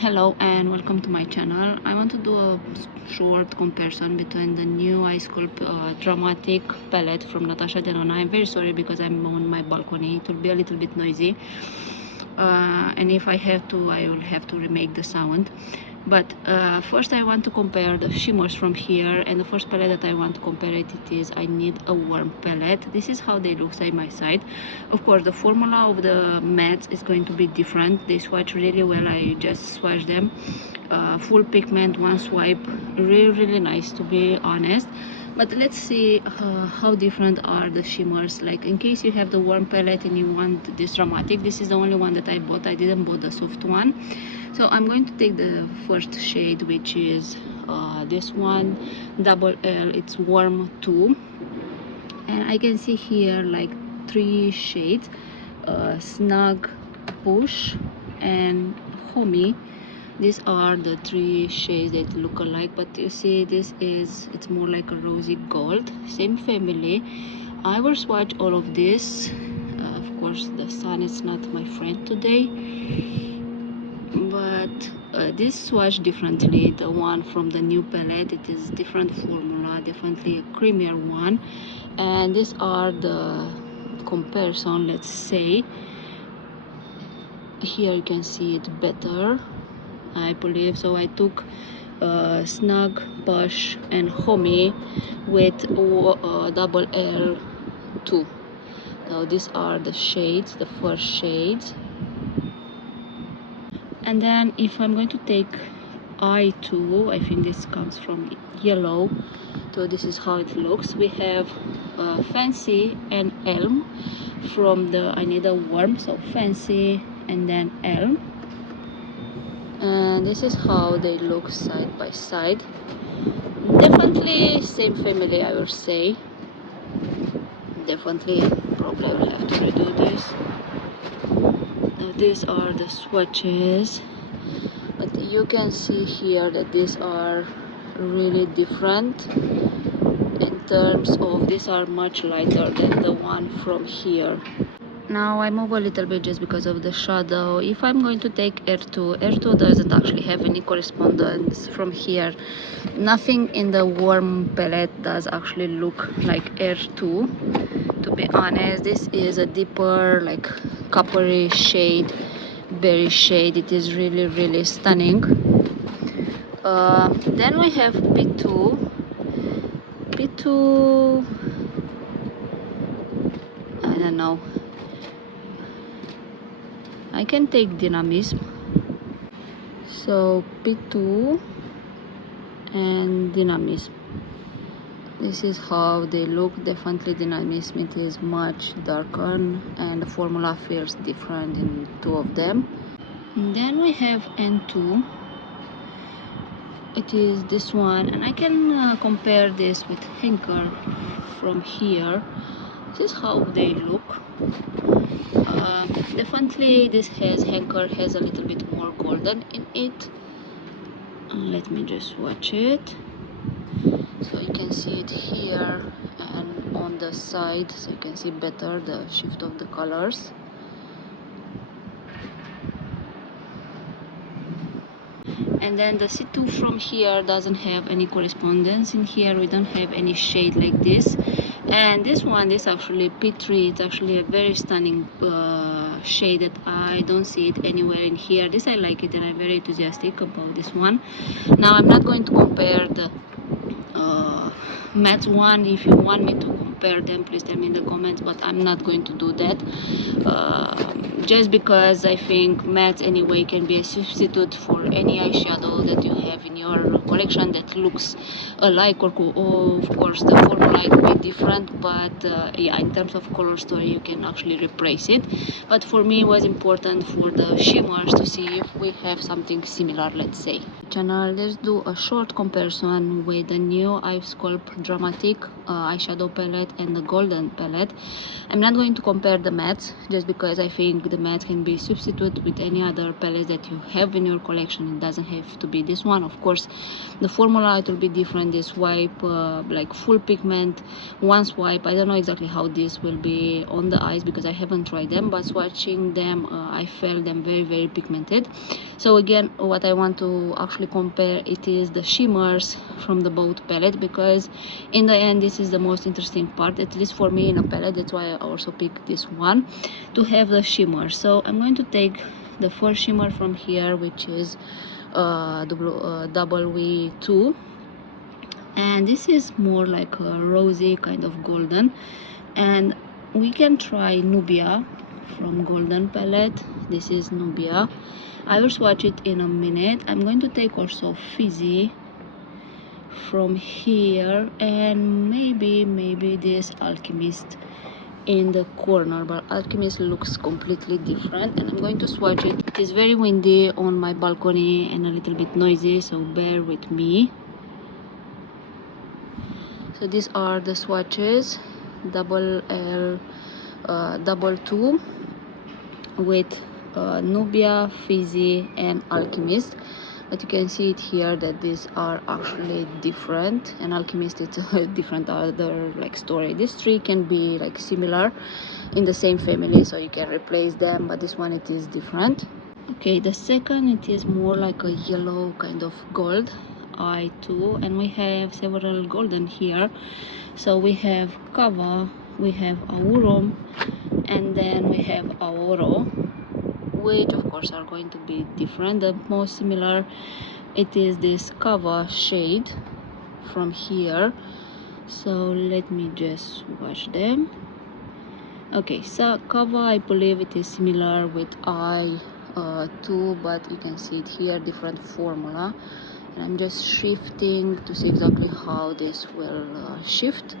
Hello and welcome to my channel. I want to do a short comparison between the new iSculpt Dramatic palette from Natasha Denona. I'm very sorry because I'm on my balcony. It will be a little bit noisy, and if I have to, I will have to remake the sound. But first I want to compare the shimmers from here, and the first palette that I want to compare it is I Need a Warm palette. This is how they look side by side. Of course the formula of the mattes is going to be different. They swatch really well. I just swatched them, full pigment, one swipe, really nice, to be honest. But let's see how different are the shimmers. Like, in case you have the warm palette and you want this dramatic, this is the only one that I bought. I didn't buy the soft one. So I'm going to take the first shade, which is this one, double L. It's warm 2, and I can see here like 3 shades, snug, push, and homey. These are the 3 shades that look alike, but you see it's more like a rosy gold, same family. I will swatch all of this. Of course the sun is not my friend today, but this swatch differently. The one from the new palette, it is different formula, definitely a creamier one. And these are the comparison, let's say. Here you can see it better, I believe. So I took snug, push, and homey with double L 2. Now these are the shades, the first shades. And then if I'm going to take I2, I think this comes from yellow. So this is how it looks. We have Fancy and Elm from the I Need a Warm. So Fancy and then Elm. And this is how they look side by side. Definitely same family, I will say. Definitely, probably I will have to redo this. Now these are the swatches, but you can see here that these are really different in terms of, these are much lighter than the one from here. Now I move a little bit just because of the shadow. If I'm going to take R2 doesn't actually have any correspondence from here. Nothing in the warm palette does actually look like R2, to be honest. This is a deeper, like coppery shade, berry shade. It is really stunning. Then we have P2. I don't know, I can take Dynamism. So P2 and Dynamism. This is how they look. Definitely Dynamism, it is much darker, and the formula feels different in 2 of them. And then we have N2. It is this one, and I can compare this with Henker from here. This is how they look. Definitely this Henker has a little bit more golden in it. Let me just swatch it. So you can see it here and on the side, so you can see better the shift of the colors. And then the C2 from here doesn't have any correspondence. In here we don't have any shade like this. And this one, this actually P3, it's actually a very stunning shade that I don't see it anywhere in here. This I like it, and I'm very enthusiastic about this one. Now I'm not going to compare the matte one. If you want me to compare them, please tell me in the comments, but I'm not going to do that, just because I think matte anyway can be a substitute for any eyeshadow that you have in your collection that looks alike, or of course the formula will be different, but yeah, in terms of color story you can actually replace it. But for me it was important for the shimmers to see if we have something similar, let's say. Channel, let's do a short comparison with the new iSculpt Dramatic eyeshadow palette palette and the golden palette. I'm not going to compare the mattes, just because I think the matte can be substituted with any other palette that you have in your collection. It doesn't have to be this one. Of course, the formula, it will be different. This swipe, like full pigment, one swipe. I don't know exactly how this will be on the eyes because I haven't tried them, but swatching them, I felt them very pigmented. So again, what I want to actually compare, it is the shimmers from the both palette, because in the end this is the most interesting part, at least for me in a palette. That's why I also picked this one, to have the shimmer. So I'm going to take the first shimmer from here, which is W2, and this is more like a rosy kind of golden, and we can try Nubia from golden palette. This is Nubia. I will swatch it in a minute. I'm going to take also Fizzy from here, and maybe this Alchemist in the corner, but Alchemist looks completely different, and I'm going to swatch it. It is very windy on my balcony and a little bit noisy, so bear with me. So these are the swatches, double L, double 2, with Nubia, Fizzy and Alchemist. But you can see it here that these are actually different, and Alchemist, it's a different other like story. These three can be like similar in the same family, so you can replace them, but this one, it is different. Okay, the second, it is more like a yellow kind of gold, I2, and we have several golden here. So we have Kava, we have Aurum, and then we have Aoro, which of course are going to be different. The most similar, it is this Kava shade from here. So let me just swatch them. Okay, so Kava, I believe it is similar with I2, but you can see it here, different formula, and I'm just shifting to see exactly how this will shift.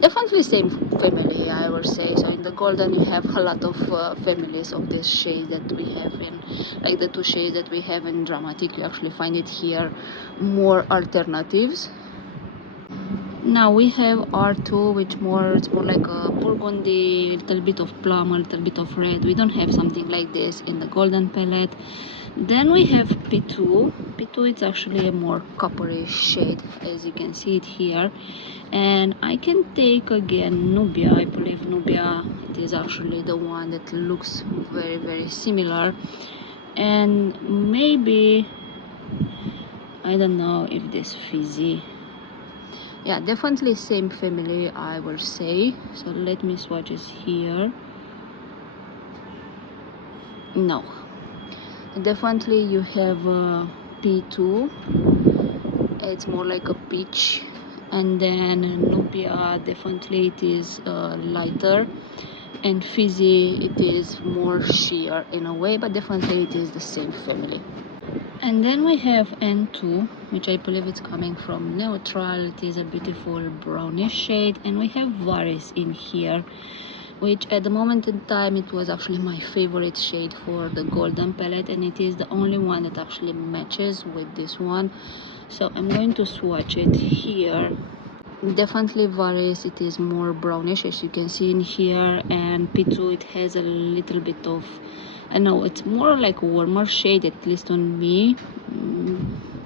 Definitely same family, I would say. So in the golden, you have a lot of families of this shade that we have in, like the two shades that we have in dramatic. You actually find it here more alternatives. Now we have R2, which it's more like a burgundy, little bit of plum, a little bit of red. We don't have something like this in the golden palette. Then we have P2. P2, it's actually a more coppery shade, as you can see it here. And I can take again Nubia. I believe Nubia, it is actually the one that looks very similar. And maybe, I don't know if this Fizzy. Yeah, definitely same family, I will say. So let me swatch this here. No, definitely you have P2, it's more like a peach, and then Nubia, definitely it is lighter, and Fizzy, it is more sheer in a way, but definitely it is the same family. And then we have N2, which I believe it's coming from Neutral. It is a beautiful brownish shade, and we have Varis in here, which at the moment in time, it was actually my favorite shade for the golden palette, and it is the only one that actually matches with this one. So I'm going to swatch it here. Definitely Varis, it is more brownish, as you can see in here, and P2, it has a little bit of, I know it's more like a warmer shade, at least on me.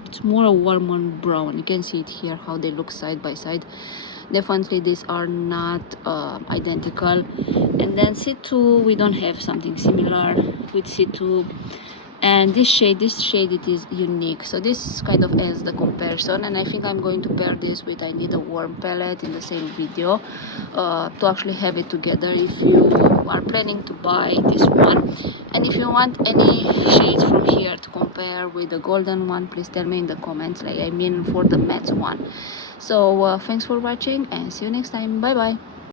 It's more a warmer brown. You can see it here how they look side by side. Definitely these are not identical. And then C2, we don't have something similar with C2. And this shade, it is unique. So this kind of ends the comparison, and I think I'm going to pair this with I Need a Warm palette in the same video to actually have it together if you are planning to buy this one. And if you want any shades from here to compare with the golden one, please tell me in the comments, like I mean for the matte one. So thanks for watching, and see you next time. Bye bye.